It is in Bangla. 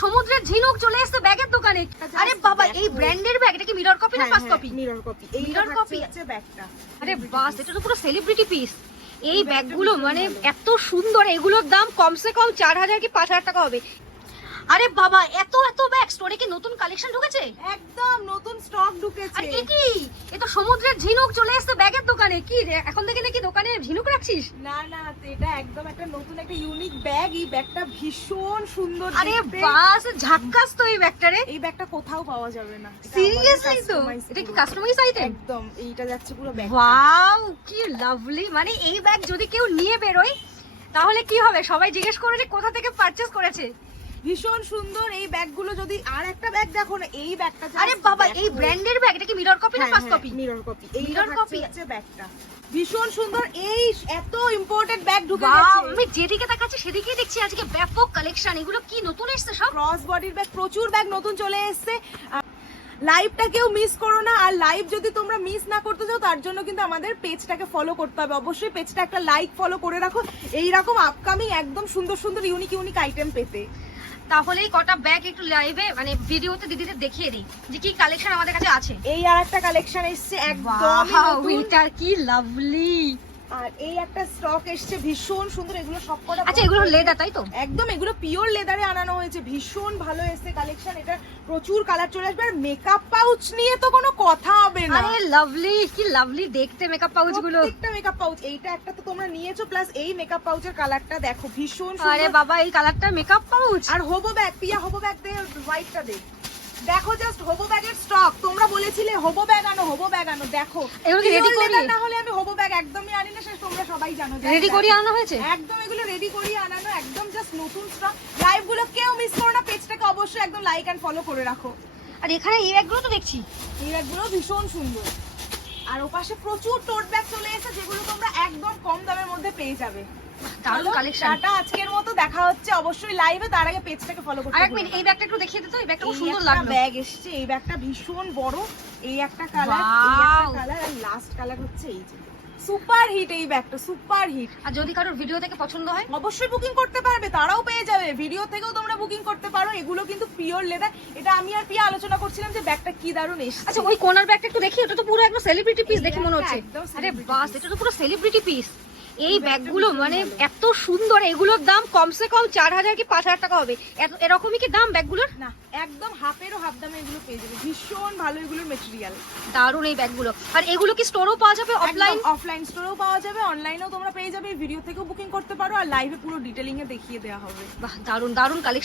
সমুদ্রের ঝিনুক চলে এসেছে ব্যাগের দোকানে। আরে বাবা, এই ব্র্যান্ডের ব্যাগ, এটা কি মিরর কপি না ফার্স্ট কপি? Mirror copy. এই মিরর কপি হচ্ছে ব্যাগটা। আরে বাস, এটা তো পুরো সেলিব্রিটি পিস। এই ব্যাগগুলো মানে এত সুন্দর, এগুলোর দাম কমসে কম 4000 কি 5000 টাকা হবে। আরে বাবা, এত এত ব্যাগ স্টোরে কি নতুন কালেকশন ঢুকেছে? একদম নতুন স্টক ঢুকেছে। আরে এ কি, এ তো সমুদ্রের ঝিনুক চলে এসেছে ব্যাগের দোকানে। কি রে, এখন থেকে নাকি দোকানে ঝিনুক রাখছিস? না না, এটা একদম একটা নতুন একটা ইউনিক ব্যাগ। এই ব্যাগটা ভীষণ সুন্দর। আরে বাস, ঝাক্কাস তো এই ব্যাগটা রে। এই ব্যাগটা কোথাও পাওয়া যাবে না। সিরিয়াসলি তো? এটা কি কাস্টমাইজ আইটেম? একদম, এইটা যাচ্ছে পুরো ব্যাগ। ওয়াও, কি লাভলি। মানে এই ব্যাগ যদি কেউ নিয়ে বেরোয় তাহলে কি হবে, সবাই জিজ্ঞেস করবে যে কোথা থেকে পারচেজ করেছে। ভীষণ সুন্দর এই ব্যাগগুলো। যদি আর একটা ব্যাগ দেখো না, এই ব্যাগটা। আরে বাবা, এই ব্র্যান্ডের ব্যাগ, এটা কি মিরর কপি না ফার্স্ট কপি? Mirror copy. এই মিরর কপি হচ্ছে ব্যাগটা। ভীষণ সুন্দর। এই এত ইম্পোর্টেড ব্যাগ ঢুকে ওয়াও, গেছে। আমি যেদিকে তাকাচ্ছি সেদিকেই দেখছি আজকে ব্যাপক কালেকশন। এগুলো কি নতুন এসেছে সব? ক্রস বডির ব্যাগ, প্রচুর ব্যাগ নতুন চলে এসেছে। লাইভটা কেউ মিস করো না। আর লাইভ যদি তোমরা মিস না করতে চাও, তার জন্য কিন্তু আমাদের পেজটাকে ফলো করতে হবে। অবশ্যই পেজটা একটা লাইক ফলো করে রাখো, এইরকম আপকামিং একদম সুন্দর সুন্দর ইউনিক ইউনিক আইটেম পেতে। তাহলেই কটা ব্যাগ একটু লাইভে মানে ভিডিওতে দিদিদের দেখিয়ে দিই যে কি কালেকশন আমাদের কাছে আছে। এই আর একটা কালেকশন এসেছে একদম ওয়াও, নতুন। এটা কি লাভলি। আর এই একটা স্টক এসেছে ভীষণ সুন্দর। এগুলো সবকটা আচ্ছা, এগুলো লেদার তাই তো? একদম, এগুলো পিওর লেদারে আনানো হয়েছে। ভীষণ ভালো এসেছে কালেকশন। এটা প্রচুর কালার চলে আসবে। আর মেকআপ পাউচ নিয়ে তো কোনো কথা হবে না। আরে লাভলি, কি লাভলি দেখতে মেকআপ পাউচ গুলো। প্রত্যেকটা মেকআপ পাউচ। এইটা একটা তো তোমরা নিয়েছো, প্লাস এই মেকআপ পাউচের কালারটা দেখো ভীষণ আরে সুন্দর। বাবা, এই কালারটা মেকআপ পাউচ। আর হোবো ব্যাগ, পিয়া হোবো ব্যাগ দে, হোয়াইটটা দে। দেখো জাস্ট হোবো ব্যাগের স্টক। তোমরা বলেছিলে হোবো ব্যাগ আনো, হোবো ব্যাগ আনো। দেখো এগুলো কি রেডি করিয়ে? না হলে আমি হোবো ব্যাগ একদমই আনি না, সেটা তোমরা সবাই জানো। রেডি করিয়ে আনা হয়েছে? একদম এগুলো রেডি করিয়ে আনানো, একদম জাস্ট নতুন স্টক। লাইভ গুলো কেউ মিস করো না, পেজটাকে অবশ্যই একদম লাইক এন্ড ফলো করে রাখো। আর এখানে এই ব্যাগগুলো তো দেখছি, এই ব্যাগগুলো ভীষণ সুন্দর। আর ওপাশে প্রচুর টোট ব্যাগ চলে এসেছে, যেগুলো তোমরা একদম কম দামের মধ্যে পেয়ে যাবে। দারুণ কালেকশন। টাটা, আজকের মতো দেখা হচ্ছে অবশ্যই লাইভে। তার আগে পেজটাকে ফলো করতে আর এক মিনিট, এই ব্যাগটা একটু দেখিয়ে দে তো। এই ব্যাগটা খুব সুন্দর লাগলো। ব্যাগ এসেছে, এই ব্যাগটা ভীষণ বড়। এই একটা কালার, এই একটা কালার, আর লাস্ট কালার হচ্ছে এই যে সুপার হিট। এই ব্যাগটা সুপার হিট। আর যদি কারোর ভিডিও থেকে পছন্দ হয় অবশ্যই বুকিং করতে পারবে, তারাও পেয়ে যাবে। ভিডিও থেকেও তোমরা বুকিং করতে পারো। এগুলো কিন্তু পিওর লেদার। এটা আমি আর পিয়া আলোচনা করছিলাম যে ব্যাগটা কি দারুণ এসেছে। আচ্ছা, ওই কোনার ব্যাগটা একটু দেখি। ওটা তো পুরো একদম সেলিব্রিটি পিস দেখে মনে হচ্ছে। একদম আরে celebrity বাস, piece। এটা তো পুরো সেলিব্রিটি পিস। এই ব্যাগগুলো মানে এত সুন্দর, এগুলোর দাম কমসে কম 4000 কি 5000 টাকা হবে। এরকমই কি দাম ব্যাগগুলোর? না, একদম হাফেরও হাফ দামে এগুলো পেয়ে যাবে। ভীষণ ভালো এগুলোর মেটেরিয়াল। দারুণ এই ব্যাগগুলো। আর এগুলো কি স্টোরেও পাওয়া যাবে? অফলাইন অফলাইন স্টোরেও পাওয়া যাবে, অনলাইনেও তোমরা পেয়ে যাবে। ভিডিও থেকেও বুকিং করতে পারো, আর লাইভে পুরো ডিটেইলিং এ দেখিয়ে দেওয়া হবে। বাহ, দারুণ দারুণ কালেকশন।